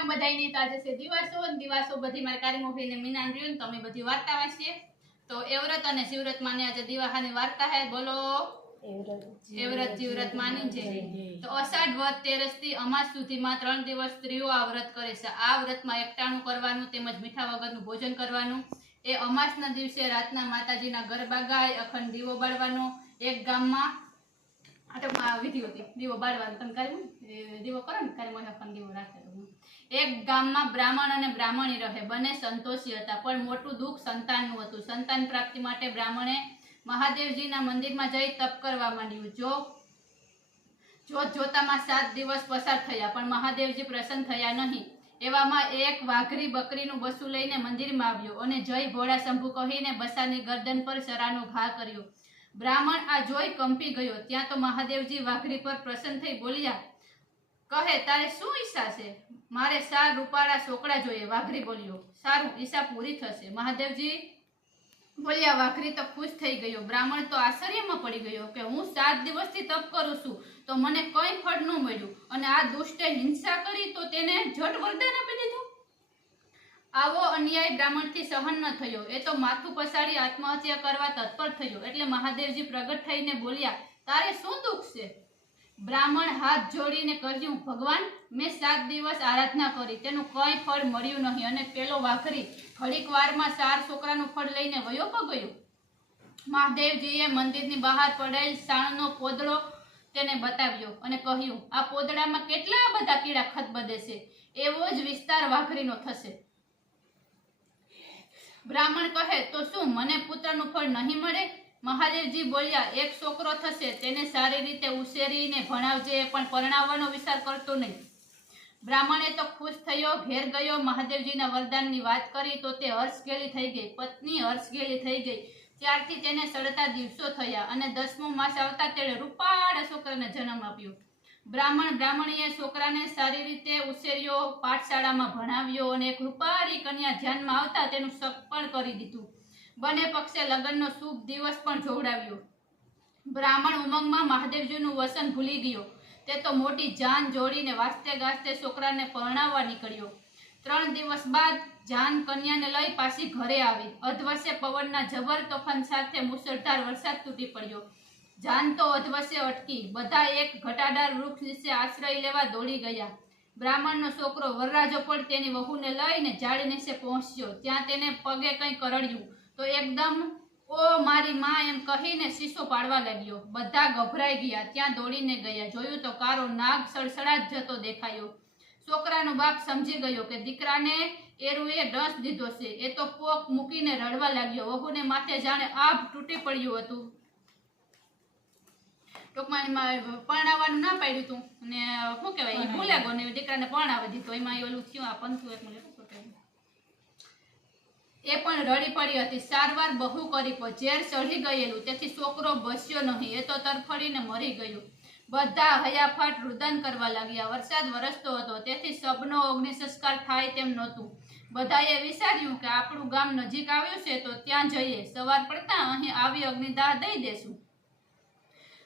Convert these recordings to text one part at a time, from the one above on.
રામ બધાયની તો આજે છે દિવાસો બધી મારી કારી મોફીને મીનાન રહ્યું તો અમે બધી વાર્તા વાંચીએ તો એવ્રત અને શિવરત માને આજે દિવાહાની વાર્તા હે બોલો એવ્રત જીવ્રત માની છે તો અષાઢ વદ 13 થી અમાસ સુધીમાં 3 દિવસ સ્ત્રીઓ આ વ્રત કરે છે આ વ્રતમાં એકટાણું કરવાનું તેમજ મીઠા વગરનું ભોજન કરવાનું એ અમાસના દિવસે રાતના માતાજીના ગરબા ગાય અખંડ દીવો બાળવાનો એક ગામમાં વિધિ હતી દીવો બાળવાનો તમે કર્યું દીવો કરો ને કાર્ય મને અખંડ દીવો રાખે એક ગામમાં બ્રાહ્મણ અને બ્રાહ્મણી રહે બંને સંતોષી હતા પણ મોટું દુઃખ સંતાનનું હતું સંતાન પ્રાપ્તિ માટે બ્રાહ્મણે મહાદેવજીના મંદિરમાં જઈ તપ કરવા માંડ્યું જોતામાં 7 દિવસ પસાર થયા પણ મહાદેવજી પ્રસન્ન થયા નહીં એવામાં એક વાઘરી બકરીનું બસું લઈને મંદિરમાં આવ્યો અને જય ભોળા શંભુ કહીને બસાની ગરદન પર સરાનો ઘા કર્યો બ્રાહ્મણ આ જોઈ કંપી ગયો ત્યાં તો મહાદેવજી વાઘરી પર પ્રસન્ન થઈ બોલ્યા કહે તારે શું ઈચ્છા છે મારે 4 રૂપાળા છોકરા જોઈએ વાઘરી બોલ્યો સારું ઈચ્છા પૂરી થશે મહાદેવજી બોલ્યા વાઘરી તો ખુશ થઈ ગયો બ્રાહ્મણ તો આશ્ચર્યમાં પડી ગયો કે હું 7 દિવસથી તપ કરું છું તો મને કંઈ ફળ ન મળ્યું અને આ દુષ્ટે હિંસા કરી તો તેને જટ વરદાન આપી દીધું આવો અન્યાય બ્રાહ્મણથી સહન ન થયો એ તો માથું પસાડી આત્મહત્યા કરવા તત્પર થયો એટલે મહાદેવજી પ્રગટ થઈને બોલ્યા તારે શું દુઃખ છે બ્રાહ્મણ હાથ જોડીને કહ્યું ભગવાન મેં 7 દિવસ આરાધના કરી તેનું કંઈ ફળ મળ્યું નહીં અને પેલો વાઘરી ઘડીક વારમાં 4 છોકરાનું ફળ લઈને વયો પગયો મહાદેવજીએ મંદિરની બહાર પડેલ સાણનો પોદળો તેને બતાવ્યો અને કહ્યું આ પોદળામાં કેટલા બધા કીડા ખતબદે છે એવો જ વિસ્તાર વાઘરીનો થશે બ્રાહ્મણ કહે તો શું મને પુત્રનું ફળ નહીં મળે મહાદેવજી બોલ્યા એક છોકરો થશે તેને સારી રીતે ઉછેરીને ભણાવજે પણ પરણાવવાનો વિચાર કરતો નહીં બ્રાહ્મણે તો ખુશ થયો ઘેર ગયો મહાદેવજીના વરદાનની વાત કરી તો તે હર્ષઘેલી થઈ ગઈ પત્ની હર્ષઘેલી થઈ ગઈ ત્યારથી તેને સડતા દિવસો થયા અને 10મો માસ આવતા તેણે રૂપાળા છોકરાને જન્મ આપ્યો બ્રાહ્મણીએ છોકરાને સારી રીતે ઉછેર્યો પાઠશાળામાં ભણાવ્યો અને એક રૂપાળી કન્યા ધ્યાનમાં આવતા તેનું સગપણ કરી દીધું બંને પક્ષે લગ્નનો શુભ દિવસ પણ જોડાવ્યો બ્રાહ્મણ ઉમંગમાં મહાદેવજીનું વસન ભૂલી ગયો તે તો મોટી જાન જોડીને વાસ્તે ગાસ્તે છોકરાને પરણાવવા નીકળ્યો 3 દિવસ બાદ જાન કન્યાને લઈ પાછી ઘરે આવી અધવસે પવનના જબર તોફાન સાથે મુસળધાર વરસાદ તૂટી પડ્યો જાન તો અધવસે અટકી બધા એક ઘટાદાર વૃક્ષ નીચે આશ્રય લેવા દોડી ગયા બ્રાહ્મણનો છોકરો વરરાજો પણ તેની વહુને લઈને ઝાડ નીચે પહોંચ્યો ત્યાં તેને પગે કંઈ કરડ્યું તો એકદમ ઓ મારી માં એમ કહીને શીશો પાડવા લાગ્યો બધા ગભરાઈ ગયા ત્યાં દોડીને ગયા જોયું તો કારો નાગ સડસડાટ જતો દેખાયો છોકરાનો બાપ સમજી ગયો કે દીકરાને એરુએ ડસ દીધો છે એ તો પોક મૂકીને રડવા લાગ્યો વહુને માથે જાણે આભ તૂટી પડ્યું હતું ટૂંકમાં પરણાવવાનું ના પાડ્યું તું અને શું કહેવાય એ ભૂલ્યા ગયો ને દીકરાને પરણાવી દીધો એમાં એ ઓલું થયું આ પંથું એક મને એ પણ રડી પડી હતી સારવાર બહુ કરી પણ ઝેર ચઢી ગયેલું તેથી છોકરો બસ્યો નહીં એ તો તરફડીને મરી ગયો બધા હયાફાટ રુદન કરવા લાગ્યા વરસાદ વરસતો હતો તેથી સબનો અગ્નિ સંસ્કાર થાય તેમ નહોતું બધાએ વિચાર્યું કે આપણું ગામ નજીક આવ્યું છે તો ત્યાં જઈએ સવાર પડતા અહીં આવી અગ્નિદાહ દઈ દેશું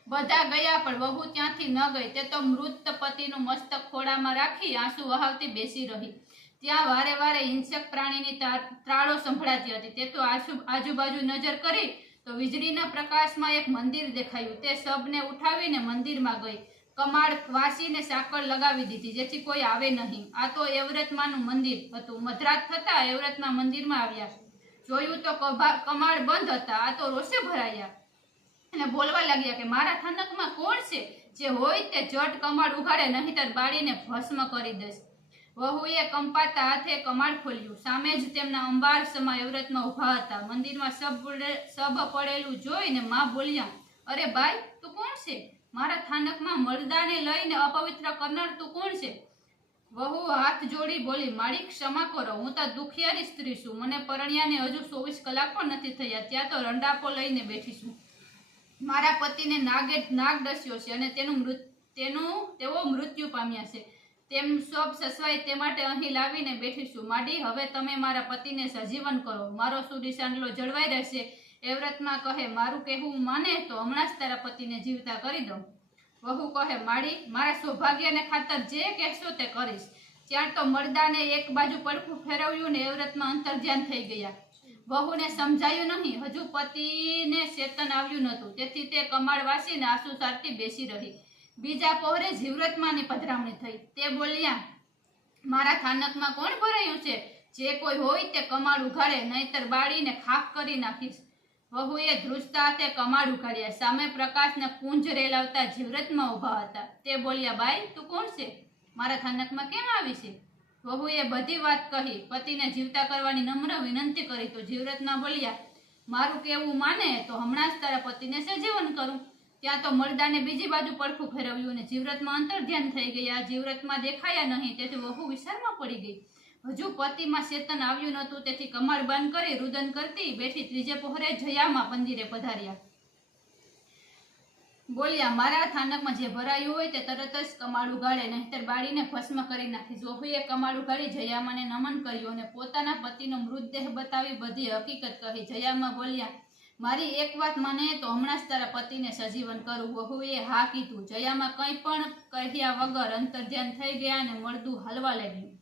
બધા ગયા પણ વહુ ત્યાંથી ન ગઈ તે તો મૃત પતિનું મસ્તક ખોળામાં રાખી આંસુ વહાવતી બેસી રહી ત્યાં વારે વારે હિંસક પ્રાણીની ત્રાળો સંભળાતી હતી તે તો આજુબાજુ નજર કરી તો વીજળીના પ્રકાશમાં એક મંદિર દેખાયું તે સબને ઉઠાવીને મંદિરમાં ગઈ કમાડ વાસીને સાંકળ લગાવી દીધી જેથી કોઈ આવે નહીં આ તો એવ્રતમાનું મંદિર હતું મધરાત થતા એવ્રતમાં મંદિરમાં આવ્યા જોયું તો કમાડ બંધ હતા આ તો રોષે ભરાયા અને બોલવા લાગ્યા કે મારા થાનકમાં કોણ છે જે હોય તે જટ કમાડ ઉઘાડે નહીંતર બાળીને ભસ્મ કરી દેશ વહુએ કંપાતા હાથે કમાડ ખોલ્યું સામે જ તેમના અંબાર સમા એવ્રતમાં ઉભા હતા મંદિરમાં સબ પડેલું જોઈને માં બોલ્યા અરે ભાઈ તું કોણ છે મારા થાનકમાં મરદાને લઈને અપવિત્ર કરનાર તું કોણ છે વહુ હાથ જોડી બોલી મારી ક્ષમા કરો હું તો દુખિયારી સ્ત્રી છું મને પરણ્યાને હજુ 24 કલાક પણ નથી થયા ત્યાં તો રંડાપો લઈને બેઠી છું મારા પતિને નાગ ડસ્યો છે અને તેઓ મૃત્યુ પામ્યા છે તેમ સબ સસવાય તે માટે અહીં લાવીને બેઠી છું માડી હવે તમે મારા પતિને સજીવન કરો મારો સુદિશાંડલો જળવાઈ રહેશે એવ્રતમાં કહે મારું કહેવું માને તો હમણાં જ તારા પતિને જીવતા કરી દઉં વહુ કહે માડી મારા સૌભાગ્યને ખાતર જે કહેશો તે કરીશ ત્યાં તો મરદાને એક બાજુ પડખું ફેરવ્યું ને એ વ્રતમાં અંતર્ધ્યાન થઈ ગયા. વહુને સમજાયું નહીં, હજુ પતિને ચેતન આવ્યું નહોતું, તેથી તે કમાડ વાસીને આંસુ સારતી બેસી રહી. બીજા પહોરે જીવ્રતમાંની પધરામણી થઈ. તે બોલ્યા, મારા થાનકમાં કોણ ભરાયું છે? જે કોઈ હોય તે કમાડ ઉઘાડે, નહીતર બાળીને ખાખ કરી નાખીશ. વહુએ ધ્રુજતા હાથે કમાડ ઉઘાડ્યા. સામે પ્રકાશને પુંજ રેલાવતા જીવ્રતમાં ઊભા હતા. તે બોલ્યા, બાઈ, તું કોણ છે? મારા થાનકમાં કેમ આવી છે? વહુએ બધી વાત કહી. પતિને જીવતા કરવાની નમ્ર વિનંતી કરી તો જીવ્રતમાં બોલ્યા, મારું કેવું માને તો હમણાં જ તારા પતિને સજીવન કરું. ત્યાં તો મરદાને બીજી બાજુ પડખું ફેરવ્યું અને જીવ્રતમાં અંતર્ધ્યાન થઈ ગયા. જીવ્રતમાં દેખાયા નહીં, તેથી વહુ વિચારમાં પડી ગઈ. હજુ પતિમાં ચેતન આવ્યું નહોતું, તેથી કમાડ બંધ કરી રુદન કરતી બેઠી ત્રીજે પહોરે જયામાં મંદિરે પધાર્યા. બોલ્યા, મારા થાનકમાં જે ભરાયું હોય તે તરત જ કમાડ ઉગાડે, નહીતર બાળીને ભસ્મ કરી નાખીશ. વહુએ કમાડ ઉગાડી જયામાને નમન કર્યું અને પોતાના પતિનો મૃતદેહ બતાવી બધી હકીકત કહી. જયામાં બોલ્યા, મારી એક વાત માને તો હમણાં જ તારા પતિને સજીવન કરું. વહુએ હા કીધું. જયામાં કંઈ પણ કહ્યા વગર અંતર્ધ્યાન થઈ ગયા અને મળદું હાલવા લાગ્યું.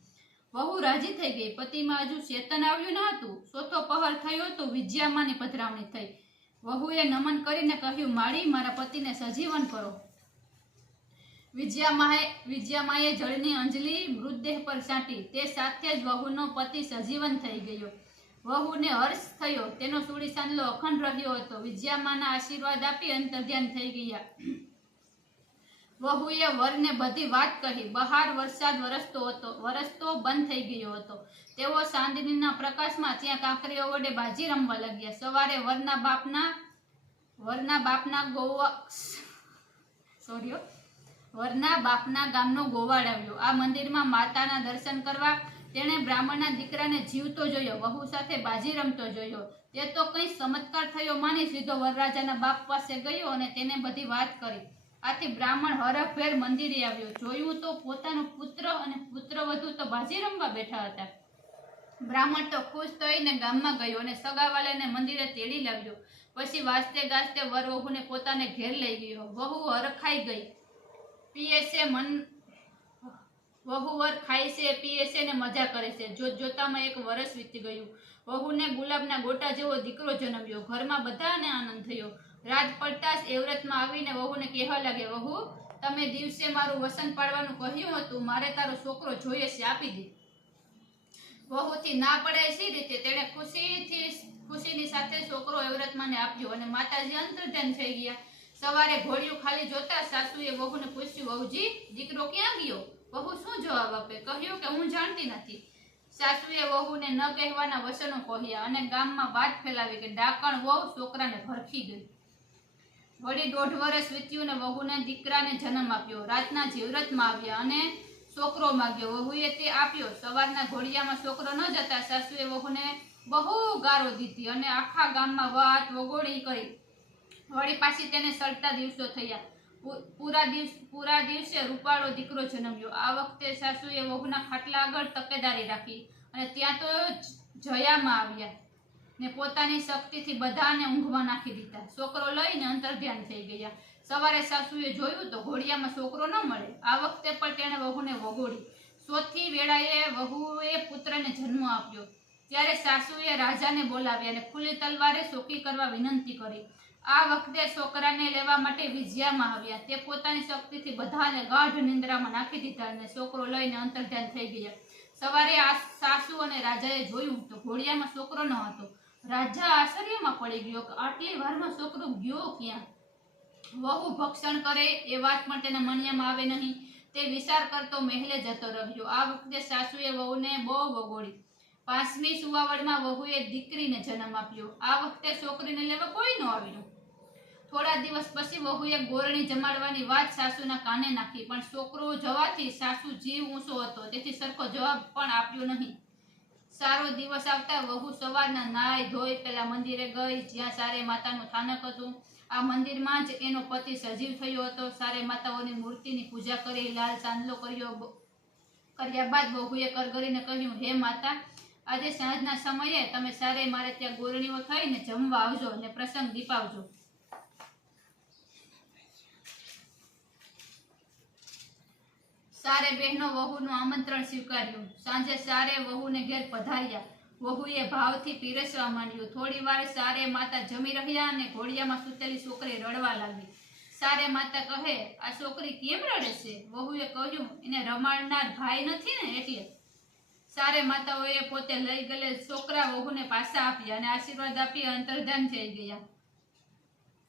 વહુ રાજી થઈ ગઈ. પતિમાં હજુ ચેતન આવ્યું ન હતું. ચોથો પહર થયો તો વિજયામાની પધરામણી થઈ. વહુએ નમન કરીને કહ્યું, માળી, મારા પતિને સજીવન કરો. વિજયામાએ જળની અંજલિ મૃતદેહ પર છાંટી. તે સાથે જ વહુનો પતિ સજીવન થઈ ગયો. વહુને હર્ષ થયો. તેનો સુડી સાંદલો અખંડ રહ્યો હતો. વિજયામાના આશીર્વાદ આપી અંતર્ધ્યાન થઈ ગયા. વહુએ વરને બધી વાત કહી. બહાર વરસાદ વરસતો બંધ થઈ ગયો હતો. તેઓ ચાંદનીના પ્રકાશમાં ત્યાં કાંકરીઓ વડે બાજી રમવા લાગ્યા. સવારે વરના બાપના ગામનો ગોવાળ આવ્યો. આ મંદિરમાં માતાના દર્શન કરવા. તેણે બ્રાહ્મણના દીકરાને જીવતો જોયો, વહુ સાથે બાજી રમતો જોયો. તે તો કંઈ ચમત્કાર થયો માની સીધો વરરાજાના બાપ પાસે ગયો અને તેને બધી વાત કરી. આથી બ્રાહ્મણ હરખભેર મંદિરે આવ્યો. જોયું તો પોતાનો પુત્ર અને પુત્રવધુ તો બાજી રમવા બેઠા હતા. બ્રાહ્મણ તો ખુશ થઈને ગામમાં ગયો અને સગાવાલાને મંદિરે તેડી લાવ્યો. પછી વાજતે ગાજતે વર વહુને પોતાને ઘેર લઈ ગયો. વહુ હરખાઈ ગઈ. વહુ વર ખાય છે, પીએ છે ને મજા કરે છે. જોતામાં એક વર્ષ વીતી ગયું. વહુને ગુલાબના ગોટા જેવો દીકરો જન્મ્યો. ઘરમાં બધાને આનંદ થયો. રાત પડતા જ એ વ્રતમાં આવીને વહુને કહેવા લાગે, વહુ, તમે દિવસે મારું વસન પાડવાનું કહ્યું હતું, મારે તારો છોકરો જોઈએ છે, આપી દે. વહુથી ના પડે સી રીતે તેણે ખુશીની સાથે છોકરો એ વ્રતમાંને આપ્યો અને માતાજી અંતર્ધ્યાન થઈ ગયા. સવારે ઘોડિયું ખાલી જોતા સાસુએ વહુને પૂછ્યું, વહુજી, દીકરો ક્યાં ગયો? વહુ શું જવાબ આપે? કહ્યું કે હું જાણતી નથી. સાસુએ વહુને ન કહેવાના વચનો કહ્યા અને ગામમાં વાત ફેલાવી કે ડાકણ વહુ છોકરાને ભરખી ગઈ. વળી 1.5 વર્ષ વીત્યું ને વહુને દીકરાને જન્મ આપ્યો. રાતના જીવ્રતમાં આવ્યા અને છોકરો માગ્યો. વહુએ તે આપ્યો. સવારના ઘોડિયામાં છોકરો ન જતા સાસુએ વહુને બહુ ગારો દીધી અને આખા ગામમાં વાત વગોળી કરી. વળી પાછી તેને સળતા દિવસો થયા. પૂરા દિવસે રૂપાળો દીકરો જન્મ્યો. આ વખતે સાસુએ વહુના ખાટલા આગળ તકેદારી રાખી અને ત્યાં તો જયામાં આવ્યા ને પોતાની શક્તિથી બધાને ઊંઘમાં નાખી દીધા. છોકરો લઈને અંતર્ધ્યાન થઈ ગયા. સવારે સાસુએ જોયું તો ઘોડિયામાં છોકરો ન મળે. આ વખતે પણ તેણે વહુને વગોડી. ચોથી વેળાએ વહુએ પુત્રને જન્મ આપ્યો. ત્યારે સાસુએ રાજાને બોલાવ્યા અને ખુલ્લી તલવારે ચોકી કરવા વિનંતી કરી. આ વખતે છોકરાને લેવા માટે વિજયામાં આવ્યા. તે પોતાની શક્તિથી બધાને ગાઢ નિંદ્રામાં નાખી દીધા અને છોકરો લઈને અંતર્ધ્યાન થઈ ગયા. સવારે આ સાસુ અને રાજાએ જોયું તો ઘોડિયામાં છોકરો ન હતો. રાજા આશ્ચર્યમાં પડી ગયો કે આટલી વારમાં છોકરો ગયો ક્યાં? વહુ ભક્ષણ કરે એ વાત પણ તેના મણિયામાં આવે નહીં. તે વિચાર કરતો મહેલે જતો રહ્યો. આ વખતે સાસુએ વહુને બહુ વગોડી. 5મી સુવાવડમાં વહુએ દીકરીને જન્મ આપ્યો. આ વખતે છોકરીને લેવા કોઈ ન આવ્યું. થોડા દિવસ પછી વહુએ ગોરણી જમાડવાની વાત સાસુના કાને નાખી, પણ છોકરો જવાથી સાસુ જીવ ઊંચો હતો, તેથી સરખો જવાબ પણ આપ્યો નહીં. સારો દિવસ આવતા વહુ સવારના નાઈ ધોઈ પેલા મંદિરે ગઈ, જ્યાં સારે માતાનું થાનક હતું. આ મંદિરમાં જ એનો પતિ સજીવ થયો હતો. સારે માતાઓની મૂર્તિની પૂજા કરી, લાલ ચાંદલો કર્યા બાદ વહુએ કરગરીને કહ્યું, હે માતા, આજે સાંજના સમયે તમે સારે મારે ત્યાં ગોરણીઓ થઈને જમવા આવજો અને પ્રસંગ દીપાવજો. સારે બહેનો વહુનું આમંત્રણ સ્વીકાર્યું. સાંજે સારે વહુને ઘેર પધાર્યા. વહુએ ભાવથી પીરસવા માંડ્યું. થોડી વાર સારે માતા જમી રહ્યા અને ઘોડિયામાં સૂતેલી છોકરી રડવા લાગી. સારે માતા કહે, આ છોકરી કેમ રડે છે? વહુએ કહ્યું, એને રમાડનાર ભાઈ નથી ને એટલે. સારે માતાઓએ પોતે લઈ ગયેલ છોકરા વહુને પાછા આપ્યા અને આશીર્વાદ આપી અંતર્ધાન થઈ ગયા.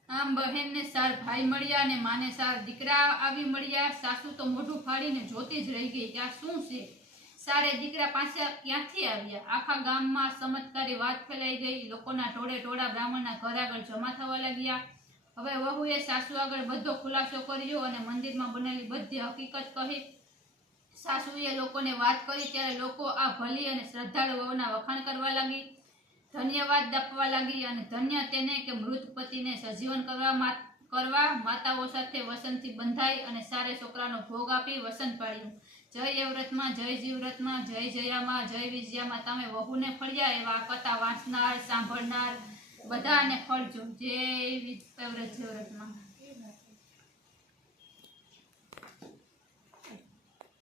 આમ બહેનને 4 ભાઈ મળ્યા અને માને 4 દીકરા આવી મળ્યા. સાસુ તો મોઢું ફાડીને જોતી જ રહી ગઈ કે આ શું છે? સારે દીકરા પાછા ક્યાંથી આવ્યા? આખા ગામમાં ચમત્કારી વાત ફેલાઈ ગઈ. લોકોના ટોળે ટોળા બ્રાહ્મણના ઘર આગળ જમા થવા લાગ્યા. હવે વહુએ સાસુ આગળ બધો ખુલાસો કર્યો અને મંદિરમાં બનેલી બધી હકીકત કહી. સાસુએ લોકોને વાત કરી ત્યારે લોકો આ ભલી અને શ્રદ્ધાળુ વહુના વખાણ કરવા લાગી, ધન્યવાદ આપવા લાગી અને ધન્ય તેને કે મૃત પતિને સજીવન કરવા માતાઓ સાથે વસનથી બંધાઈ અને સારે છોકરાનો ભોગ આપી વસન પાડ્યું. જય એ વ્રતમાં, જય જીવ વ્રતમાં, જય જયામાં, જય વિજયામાં. તમે વહુને ફળ્યા એવા કથા વાંચનાર, સાંભળનાર બધાને ફળજો. જય વ્રત, જય વ્રતમાં.